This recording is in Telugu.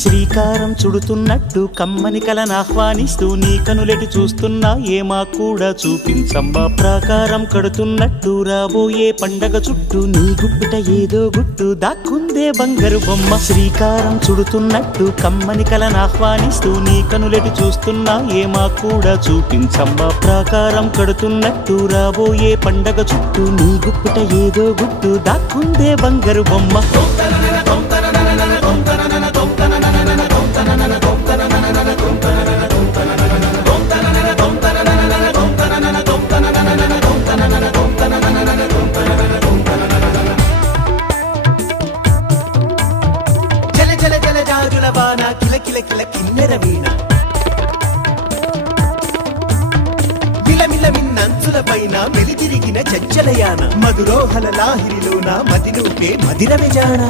శ్రీకారం చుడుతున్నట్టు కమ్మని కలను ఆహ్వానిస్తూ నీ కనులెటి చూస్తున్నా ఏమా కూడా చూపించమ్మా ప్రాకారం కడుతున్నట్టు రాబోయే పండగ చుట్టూ నీ గుప్పిట ఏదో గుట్టు దాక్కుందే బంగారు బొమ్మ శ్రీకారం చుడుతున్నట్టు కమ్మని కలను ఆహ్వానిస్తూ నీ కనులెటి చూస్తున్నా ఏమా కూడా చూపించమ్మా ప్రాకారం కడుతున్నట్టు రాబోయే పండగ చుట్టూ నీ గుప్పిట ఏదో గుట్టు దాక్కుందే బంగారు బొమ్మ జల జల జల జాజుల వాన కిల కిల కిల కిన్నెర వీణ మిలమిల మిన్నంచుల పైన మెలితిరిగిన చంచలయాన మధురోహల లాహిరిలోన మదిలోపే మదిర విజాన